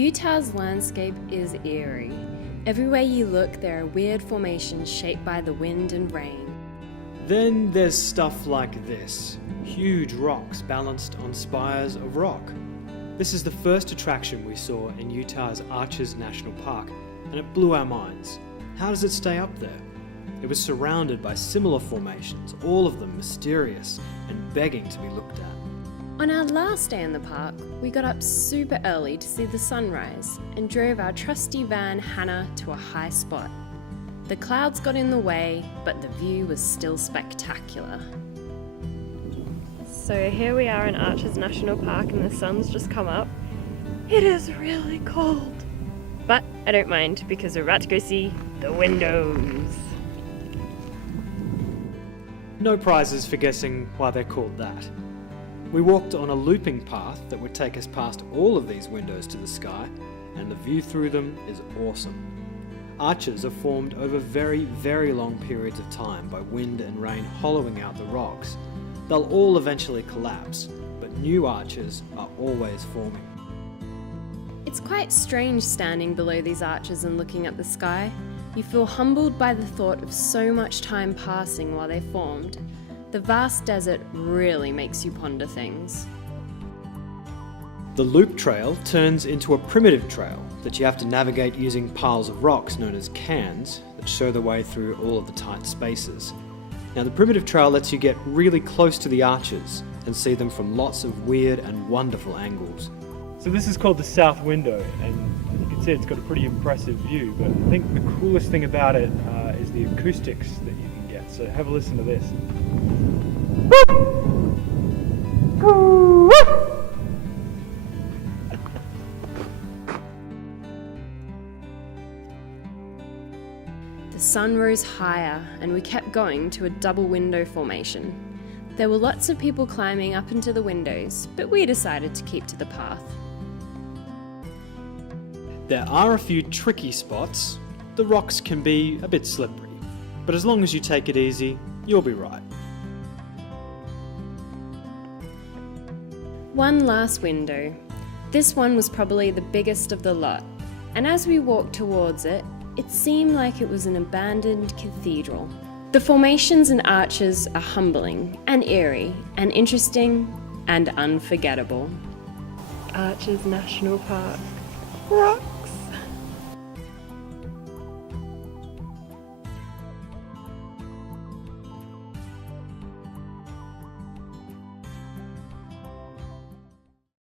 Utah's landscape is eerie. Everywhere you look, there are weird formations shaped by the wind and rain. Then there's stuff like this, huge rocks balanced on spires of rock. This is the first attraction we saw in Utah's Arches National Park, and it blew our minds. How does it stay up there? It was surrounded by similar formations, all of them mysterious and begging to be looked at. On our last day in the park, we got up super early to see the sunrise and drove our trusty van Hannah to a high spot. The clouds got in the way, but the view was still spectacular. So here we are in Arches National Park and the sun's just come up. It is really cold, but I don't mind because we're about to go see the windows. No prizes for guessing why they're called that. We walked on a looping path that would take us past all of these windows to the sky, and the view through them is awesome. Arches are formed over very, very long periods of time by wind and rain hollowing out the rocks. They'll all eventually collapse, but new arches are always forming. It's quite strange standing below these arches and looking at the sky. You feel humbled by the thought of so much time passing while they formed. The vast desert really makes you ponder things. The loop trail turns into a primitive trail that you have to navigate using piles of rocks known as cans that show the way through all of the tight spaces. Now the primitive trail lets you get really close to the arches and see them from lots of weird and wonderful angles. So this is called the South Window, and you can see it's got a pretty impressive view, but I think the coolest thing about it is the acoustics that you can get. So have a listen to this. The sun rose higher and we kept going to a double window formation. There were lots of people climbing up into the windows, but we decided to keep to the path. There are a few tricky spots. The rocks can be a bit slippery, but as long as you take it easy, you'll be right. One last window. This one was probably the biggest of the lot, and as we walked towards it, it seemed like it was an abandoned cathedral. The formations and arches are humbling and eerie and interesting and unforgettable. Arches National Park. Rock.